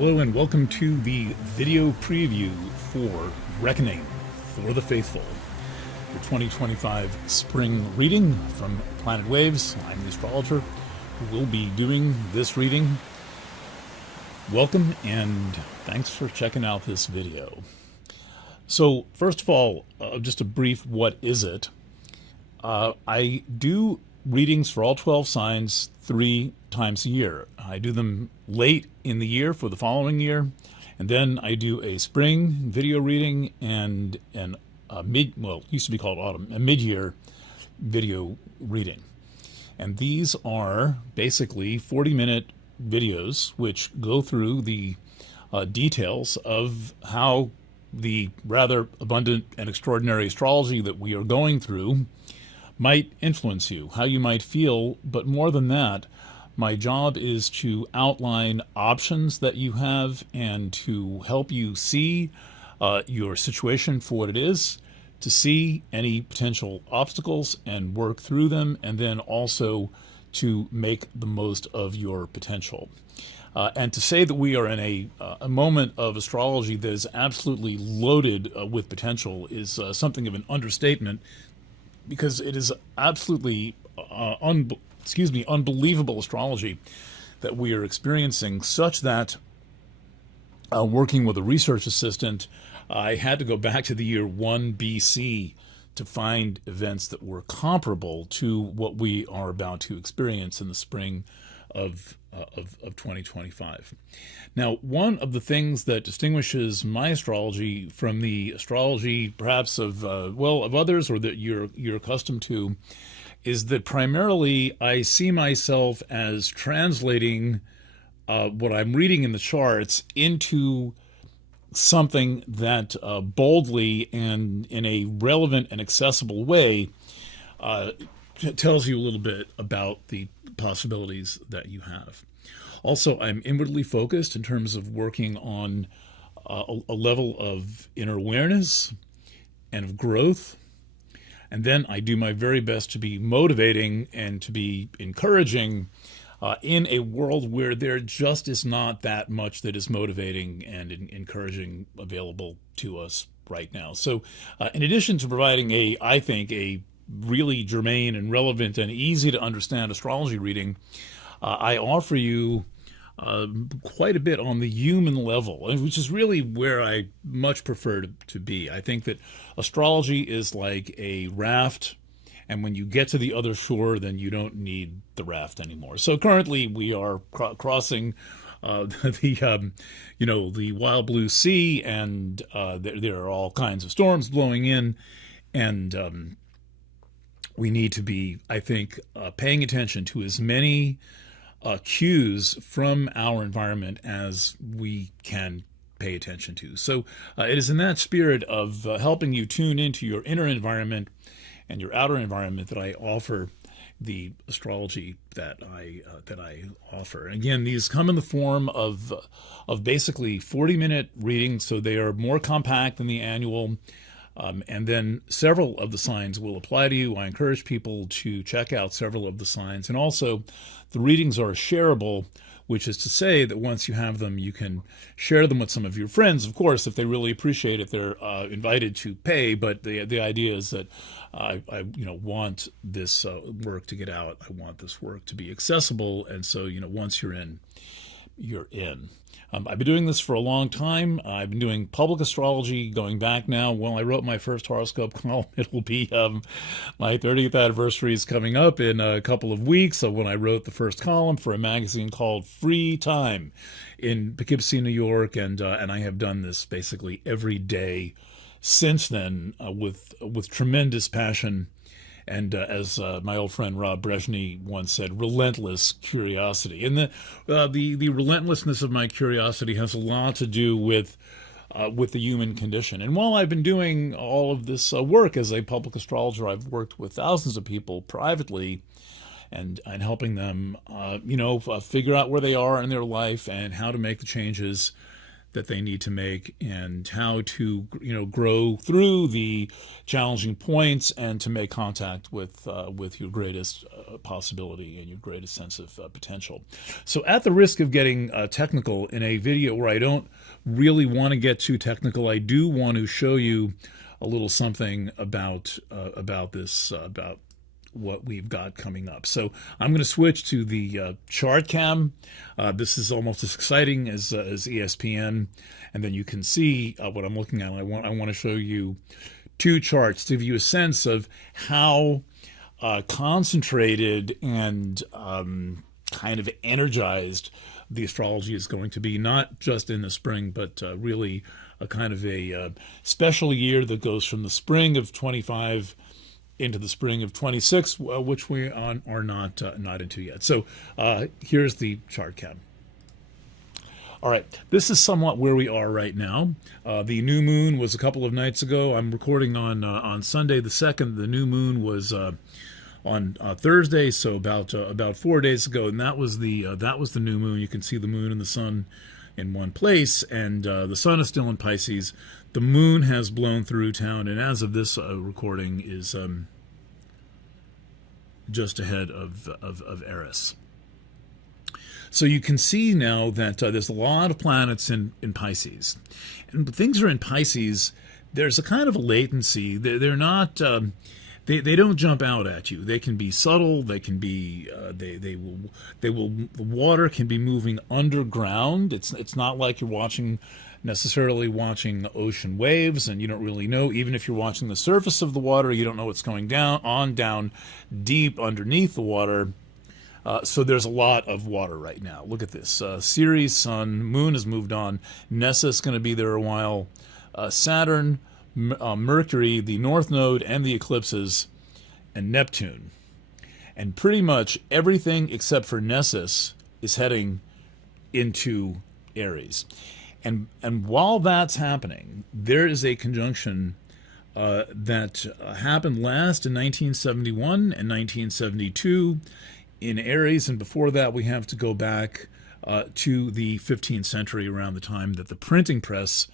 Hello and welcome to the video preview for Reckoning for the Faithful, the 2025 spring reading from Planet Waves. I'm the astrologer who will be doing this reading. Welcome and thanks for checking out this video. So first of all, just a brief what is it? I do readings for all 12 signs 3 times a year. I do them late in the year for the following year, and then I do a spring video reading and it used to be called autumn, a mid-year video reading. And these are basically 40-minute videos which go through the details of how the rather abundant and extraordinary astrology that we are going through might influence you, how you might feel, but more than that, my job is to outline options that you have and to help you see your situation for what it is, to see any potential obstacles and work through them, and then also to make the most of your potential. And to say that we are in a moment of astrology that is absolutely loaded with potential is something of an understatement, because it is absolutely unbelievable astrology that we are experiencing, such that working with a research assistant, I had to go back to the year 1 BC to find events that were comparable to what we are about to experience in the spring of 2025. Now, one of the things that distinguishes my astrology from the astrology perhaps of others, or that you're accustomed to, is that primarily I see myself as translating what I'm reading in the charts into something that boldly and in a relevant and accessible way tells you a little bit about the possibilities that you have. Also, I'm inwardly focused in terms of working on a level of inner awareness and of growth. And then I do my very best to be motivating and to be encouraging in a world where there just is not that much that is motivating and encouraging available to us right now. So in addition to providing I think a really germane and relevant and easy to understand astrology reading, I offer you quite a bit on the human level, which is really where I much prefer to be. I think that astrology is like a raft, and when you get to the other shore, then you don't need the raft anymore. So currently we are crossing the wild blue sea, and there are all kinds of storms blowing in, and we need to be, I think, paying attention to as many cues from our environment as we can pay attention to. So it is in that spirit of helping you tune into your inner environment and your outer environment that I offer the astrology that I offer. And again, these come in the form of basically 40-minute readings, so they are more compact than the annual. And then several of the signs will apply to you. I encourage people to check out several of the signs. And also, the readings are shareable, which is to say that once you have them, you can share them with some of your friends. Of course, if they really appreciate it, they're invited to pay. But the idea is that I want this work to get out. I want this work to be accessible. And so, once you're in, you're in. I've been doing this for a long time. I've been doing public astrology going back now. Well, I wrote my first horoscope column. It will be my 30th anniversary is coming up in a couple of weeks. So when I wrote the first column for a magazine called Free Time in Poughkeepsie, New York, and I have done this basically every day since then with tremendous passion. And as my old friend Rob Brezhny once said, relentless curiosity. And the relentlessness of my curiosity has a lot to do with the human condition. And while I've been doing all of this work as a public astrologer, I've worked with thousands of people privately and helping them, figure out where they are in their life and how to make the changes that they need to make, and how to grow through the challenging points and to make contact with your greatest possibility and your greatest sense of potential. So at the risk of getting technical in a video where I don't really want to get too technical, I do want to show you a little something about this, about what we've got coming up. So I'm going to switch to the chart cam. This is almost as exciting as ESPN, and then you can see what I'm looking at. I want to show you two charts to give you a sense of how concentrated and kind of energized the astrology is going to be, not just in the spring, but really a kind of a special year that goes from the spring of 25 into the spring of 26, which we are not into yet. So here's the chart cam. All right, this is somewhat where we are right now. The new moon was a couple of nights ago. I'm recording on Sunday the 2nd. The new moon was on Thursday, so about 4 days ago, and that was the new moon. You can see the moon and the sun in one place, and the sun is still in Pisces. The moon has blown through town, and as of this recording is just ahead of Eris. So you can see now that there's a lot of planets in Pisces, and things are in Pisces. There's a kind of a latency. They're not. They don't jump out at you. They can be subtle. They can be. They will. The water can be moving underground. It's not like you're necessarily watching the ocean waves, and you don't really know. Even if you're watching the surface of the water, you don't know what's going down deep underneath the water. So there's a lot of water right now. Look at this. Ceres, Sun, Moon has moved on. Nessus going to be there a while. Saturn, Mercury, the North Node, and the eclipses, and Neptune. And pretty much everything except for Nessus is heading into Aries. And while that's happening, there is a conjunction that happened last in 1971 and 1972 in Aries, and before that we have to go back to the 15th century, around the time that the printing press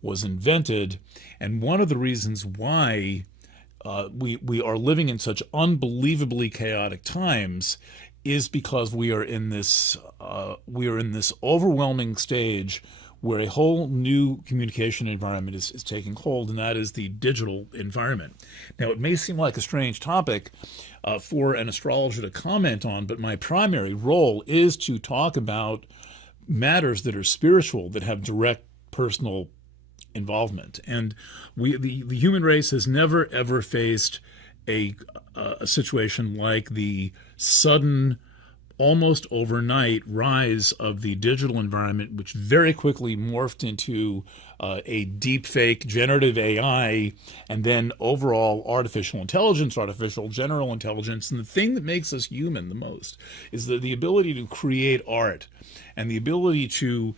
was invented. And one of the reasons why we are living in such unbelievably chaotic times is because we are in this overwhelming stage where a whole new communication environment is taking hold, and that is the digital environment. Now, it may seem like a strange topic for an astrologer to comment on, but my primary role is to talk about matters that are spiritual, that have direct personal involvement. And the human race has never, ever faced a situation like the sudden, almost overnight rise of the digital environment, which very quickly morphed into a deep fake generative AI, and then overall artificial intelligence, artificial general intelligence. And the thing that makes us human the most is the ability to create art, and the ability to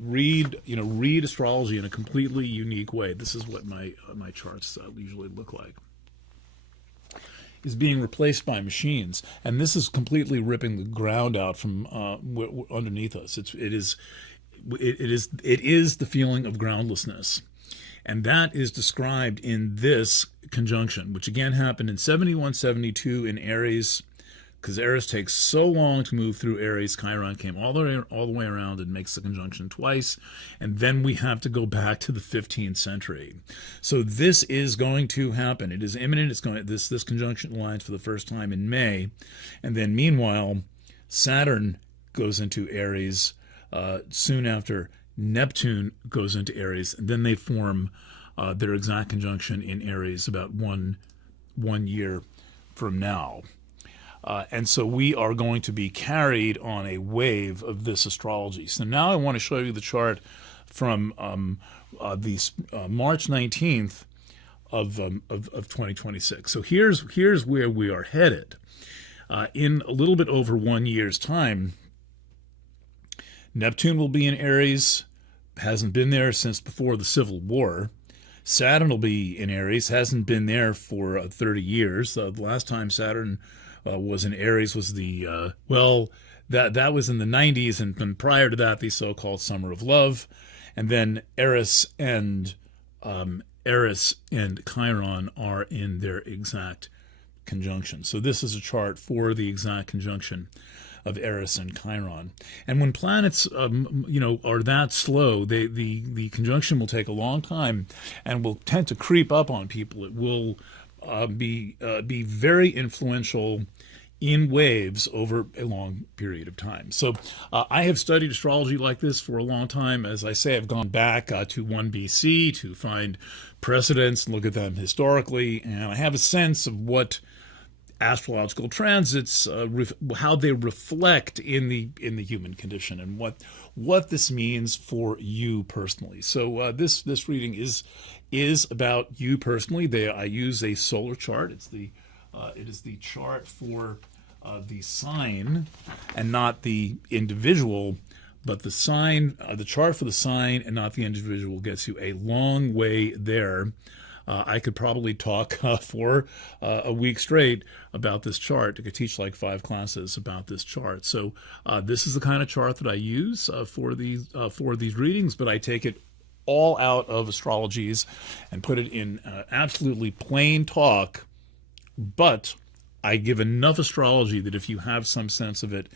read astrology in a completely unique way. This is what my charts usually look like. Is being replaced by machines, and this is completely ripping the ground out from underneath us. It is the feeling of groundlessness, and that is described in this conjunction, which again happened in 71-72 in Aries. Because Eris takes so long to move through Aries, Chiron came all the way around and makes the conjunction twice, and then we have to go back to the 15th century. So this is going to happen. It is imminent. It's going. This conjunction aligns for the first time in May, and then meanwhile, Saturn goes into Aries soon after. Neptune goes into Aries, and then they form their exact conjunction in Aries about one year from now. And so we are going to be carried on a wave of this astrology. So now I want to show you the chart from the March 19th of 2026. So here's where we are headed. In a little bit over 1 year's time, Neptune will be in Aries, hasn't been there since before the Civil War. Saturn will be in Aries, hasn't been there for 30 years. The last time Saturn was in Aries was the that was in the 90s, and then prior to that, the so-called Summer of Love, and then Eris and Chiron are in their exact conjunction. So this is a chart for the exact conjunction of Eris and Chiron. And when planets, are that slow, the conjunction will take a long time and will tend to creep up on people. It will be very influential in waves over a long period of time. So I have studied astrology like this for a long time. As I say, I've gone back to 1 BC to find precedents and look at them historically, and I have a sense of what astrological transits, how they reflect in the human condition, and what this means for you personally. So this reading is about you personally. I use a solar chart. It is the chart for the sign, and not the individual, but the sign. The chart for the sign and not the individual gets you a long way there. I could probably talk for a week straight about this chart. I could teach like 5 classes about this chart. So this is the kind of chart that I use for these readings, but I take it all out of astrologies and put it in absolutely plain talk. But I give enough astrology that if you have some sense of it,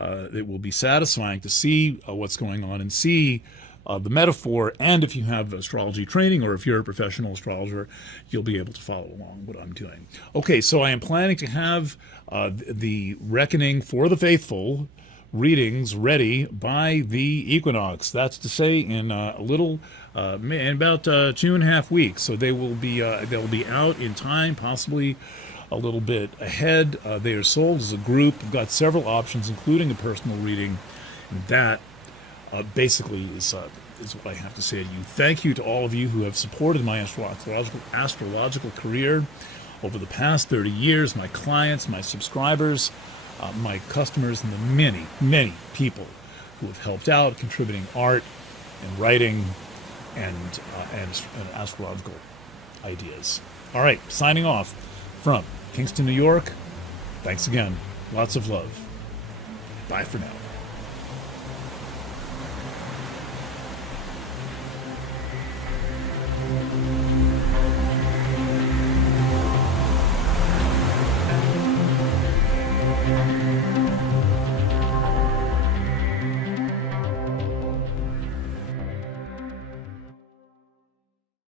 it will be satisfying to see what's going on and see the metaphor. And if you have astrology training, or if you're a professional astrologer, you'll be able to follow along what I'm doing. Okay, so I am planning to have the Reckoning for the Faithful readings ready by the equinox. That's to say, in in about 2.5 weeks. So they'll be out in time, possibly a little bit ahead. They are sold as a group. We've got several options, including a personal reading, and that basically is what I have to say to you. Thank you to all of you who have supported my astrological career over the past 30 years, my clients, my subscribers, my customers, and the many, many people who have helped out, contributing art and writing and astrological ideas. All right, signing off from Kingston, New York. Thanks again. Lots of love. Bye for now.